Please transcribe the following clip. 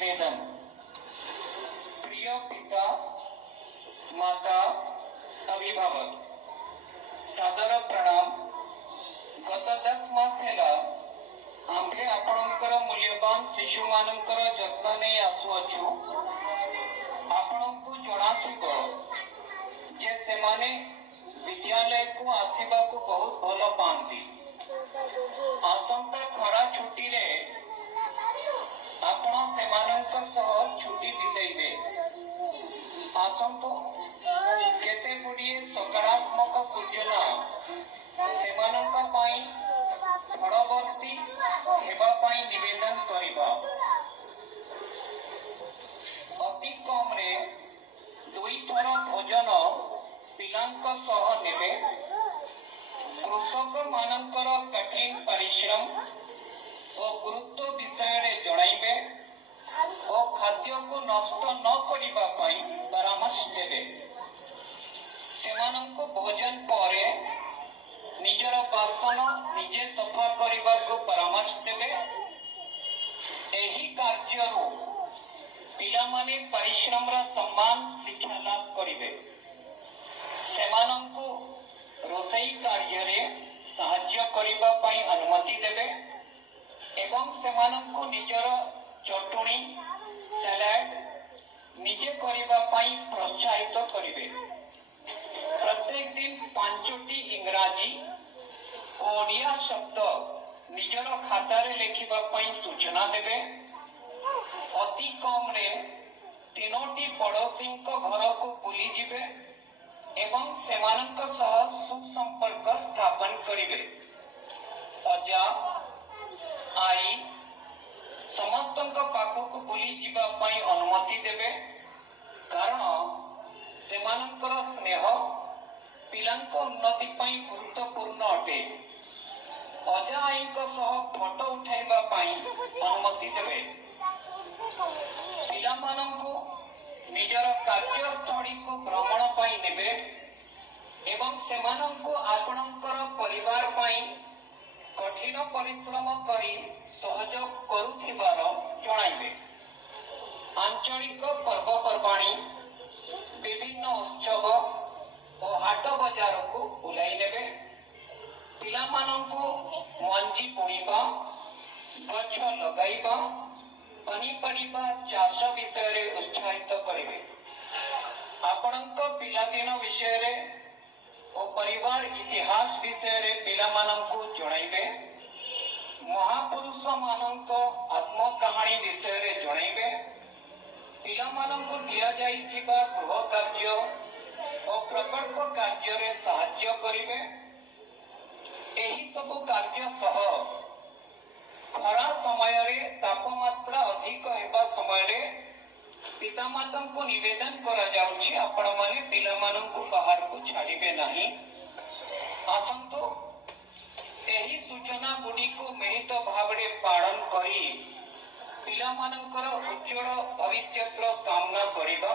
निवेदन। प्रिय पिता माता अभिभावक सादर प्रणाम। गत 10 मास है आम्भे आपणकर मूल्यवान शिशु मानकर जत्न नहीं आसुअछु। आपणको जणाथिबो जे सेमाने विद्यालय को आसीबा को बहुत भल पाती। आसंता खरा छुट्टी रे आपण सेमानंक सह छुट्टी बिताइबे। आसंतु केते गुडिये सकारात्मक सूचना सेमानंक पाई फलवर्ती हेबा पाई निवेदन करिबा। अति कम रे 2 थर भोजन पिलांक सह नेबे। कृषक मानकर कठिन परिश्रम और गुरुत्व विषय रे जणाइबे और खाद्य को नष्ट न करिबा पाई परामर्श देबे। सेमानंको भोजन परे निजर बासन निजे सफा करिबा को परामर्श देबे। एही कार्यरु पिला माने परिश्रम रा सम्मान शिक्षा लाभ करिबे। सेमानंको रोसई कार्य रे साहाय्य करिबा पाई अनुमति देबे एवं सेमानंको निजर चटुणी सलाड निजे करिबा पाई प्रोत्साहित करिबे। प्रत्येक दिन 5टी इंग्राजी और ओडिया शब्द निजर खाता रे लेखिबा पाई सूचना देबे। अति कम रे 3टी पड़ोसी को घर को बुली जिबे एवं सेमानंक सह सुसंपर्क स्थापन करिबे। अजा आई समस्तंक पाखक बुली जिबा पाई अनुमति देबे कारण सेमानंकर स्नेह पिलांक उन्नति पाई गुरुत्वपूर्ण अटे। अजा आई सह फोटो उठाइबा पाई अनुमति देबे। पिला मानंको निजर कार्यस्थली को भ्रमण पाई नेबे एवं सेमानंको आपणकर परिवार पाई कठिन परिश्रम करी सहयोग करुथिबार जणाइबे। आंचलिक पर्वपर्वाणी विभिन्न उत्सव और हाट बाजार को बुलाई नेबे। पिला मानंको मंजी बुणिबा गछ लगाइबा पनीपरिबा चाष विषय रे उत्साहित करिबे। आपणक पिलादिन विषय रे और परिवार इतिहास विषय रे पिला मानंको जणाइबे। महापुरुष मानंक आत्म कहानी विषय रे जणाइबे। पिला मानंको दिया जाइथिबा गृह कार्य और प्रकल्प कार्य रे सहाय्य करिबे। एही सब कार्य सह खरा समय रे तापमात्रा अधिक हेबा समय रे पितामाता को निवेदन करा जाउछि आपण माने पिला मानंको बाहर को छाड़िबे नाही। आसंतो एही सूचना गुडी को मिलित भावरे पालन करी पिला मानंकर उज्जवल भविष्यतर कामना करिबा।